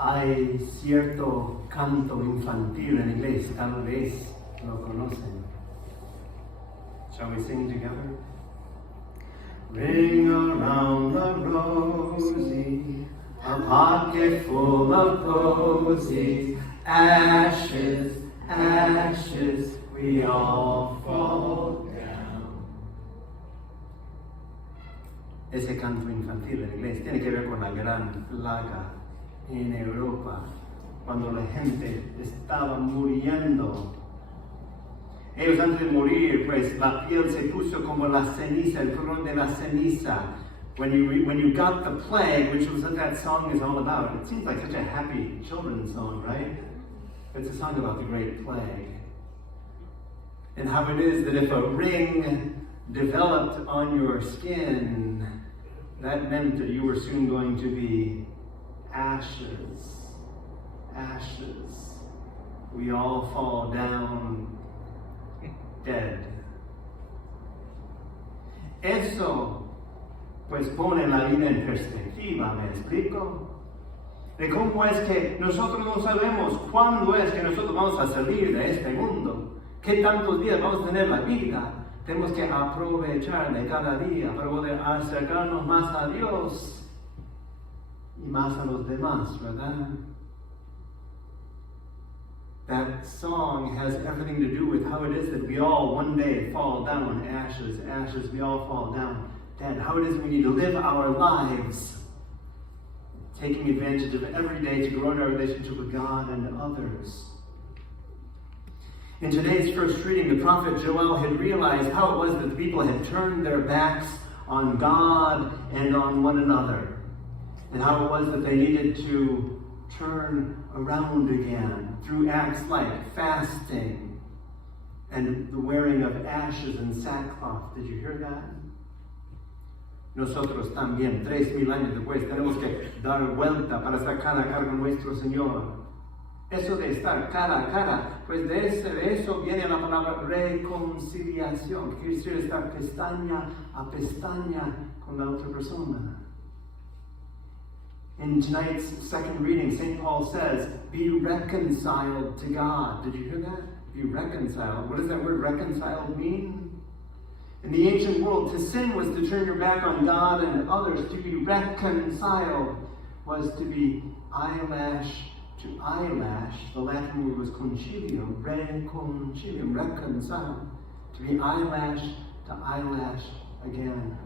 Hay cierto canto infantil en inglés, tal vez lo conocen. Shall we sing together? Ring around the rosy, a pocket full of posies, ashes, ashes, we all fall down. Ese canto infantil en inglés tiene que ver con la gran plaga en Europa, cuando la gente estaba muriendo. Ellos antes de morir, pues la piel se puso como la ceniza, el color de la ceniza. When you got the plague, which was what that song is all about, it seems like such a happy children's song, right? It's a song about the great plague. And how it is that if a ring developed on your skin, that meant that you were soon going to be ashes, ashes. We all fall down dead. Eso pues pone la vida en perspectiva, ¿me explico? De cómo es que nosotros no sabemos cuándo es que nosotros vamos a salir de este mundo, qué tantos días vamos a tener la vida. Tenemos que aprovechar de cada día para poder acercarnos más a Dios y más a los demás, ¿verdad? That song has everything to do with how it is that we all one day fall down, ashes, ashes, we all fall down dead. How it is we need to live our lives, taking advantage of every day to grow in our relationship with God and others. In today's first reading, the prophet Joel had realized how it was that the people had turned their backs on God and on one another, and how it was that they needed to turn around again through acts like fasting and the wearing of ashes and sackcloth. Did you hear that? Nosotros también, 3,000 años después, tenemos que dar vuelta para estar cara a cara con nuestro Señor. Eso de estar cara a cara, pues de eso viene la palabra reconciliación, que quiere decir estar pestaña a pestaña con la otra persona. In tonight's second reading, St. Paul says, be reconciled to God. Did you hear that? Be reconciled. What does that word reconciled mean? In the ancient world, to sin was to turn your back on God and others. To be reconciled was to be eyelash to eyelash. The Latin word was concilium, reconcilium, reconcile. To be eyelash to eyelash again.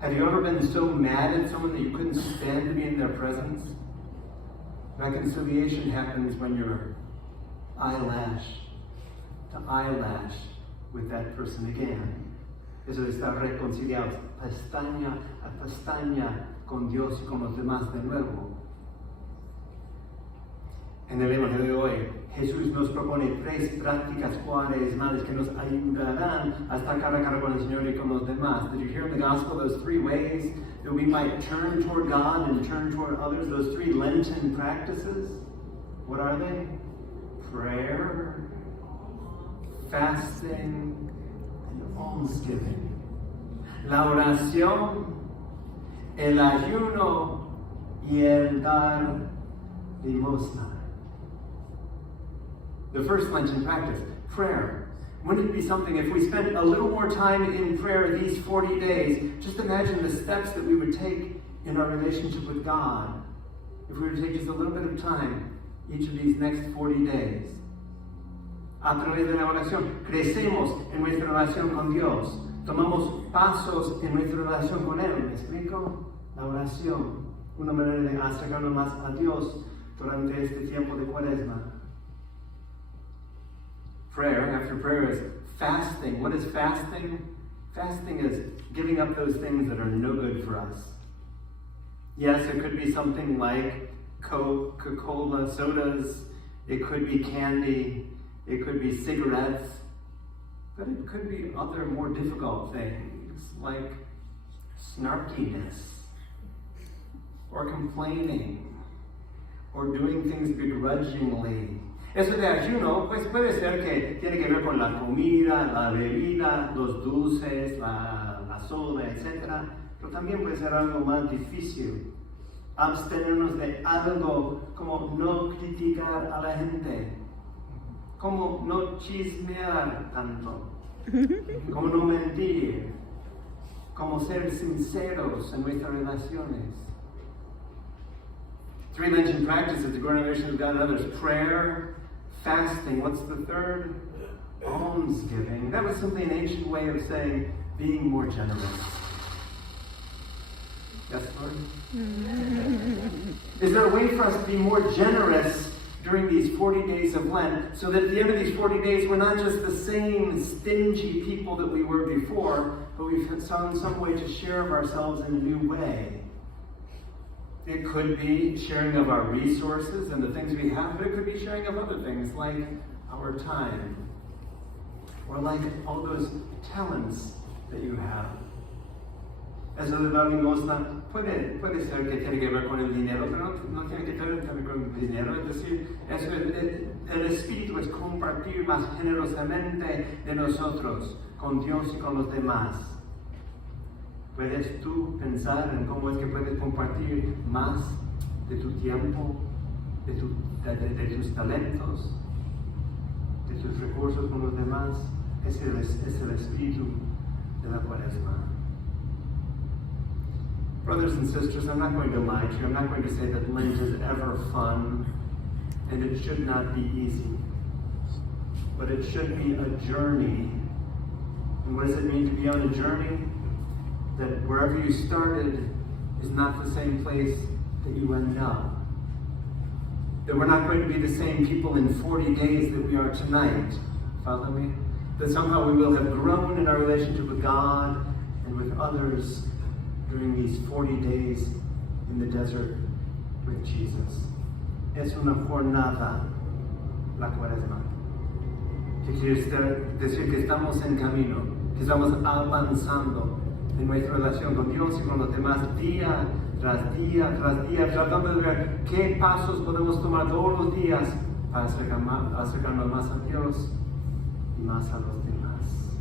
Have you ever been so mad at someone that you couldn't stand to be in their presence? Reconciliation happens when you're eyelash to eyelash with that person again. Eso de estar reconciliados, pestaña a pestaña con Dios y con los demás de nuevo. En el Evangelio de hoy, Jesús nos propone 3 prácticas cuaresmales que nos ayudarán a estar cara a cara con el Señor y con los demás. Did you hear in the gospel those 3 ways that we might turn toward God and turn toward others? Those 3 Lenten practices? What are they? Prayer, fasting, and almsgiving. La oración, el ayuno y el dar limosna. The first Lenten practice, prayer. Wouldn't it be something if we spent a little more time in prayer these 40 days? Just imagine the steps that we would take in our relationship with God if we were to take just a little bit of time each of these next 40 days. A través de la oración, crecemos en nuestra relación con Dios. Tomamos pasos en nuestra relación con Él. ¿Me explico? La oración, una manera de acercarnos más a Dios durante este tiempo de Cuaresma. Prayer, after prayer, is fasting. What is fasting? Fasting is giving up those things that are no good for us. Yes, it could be something like Coca-Cola, sodas. It could be candy. It could be cigarettes. But it could be other more difficult things like snarkiness or complaining or doing things begrudgingly. Eso de ayuno, pues puede ser que tiene que ver con la comida, la bebida, los dulces, la soda, etc. Pero también puede ser algo más difícil, abstenernos de algo, como no criticar a la gente, como no chismear tanto, como no mentir, como ser sinceros en nuestras relaciones. 3 mentioned practices, the coronation of God and others: prayer, fasting. What's the third? Almsgiving. That was simply an ancient way of saying being more generous. Yes, Lord? Is there a way for us to be more generous during these 40 days of Lent, so that at the end of these 40 days we're not just the same stingy people that we were before, but we've found some way to share of ourselves in a new way? It could be sharing of our resources and the things we have, but it could be sharing of other things like our time, or like all those talents that you have. Eso de dar limosna puede ser que tiene que ver con el dinero, pero no tiene que ver con el dinero. Es decir, el espíritu es compartir más generosamente de nosotros con Dios y con los demás. ¿Puedes tú pensar en cómo es que puedes compartir más de tu tiempo, de tus talentos, de tus recursos con los demás? Ese es el espíritu de la Cuaresma. Brothers and sisters, I'm not going to lie to you. I'm not going to say that Lent is ever fun, and it should not be easy. But it should be a journey. And what does it mean to be on a journey? That wherever you started is not the same place that you end up. That we're not going to be the same people in 40 days that we are tonight. Follow me? That somehow we will have grown in our relationship with God and with others during these 40 days in the desert with Jesus. Es una jornada, la Cuaresma. Que quiere decir que estamos en camino, que estamos avanzando en nuestra relación con Dios y con los demás día tras día tras día, tratando de ver qué pasos podemos tomar todos los días para acercarnos más a Dios y más a los demás.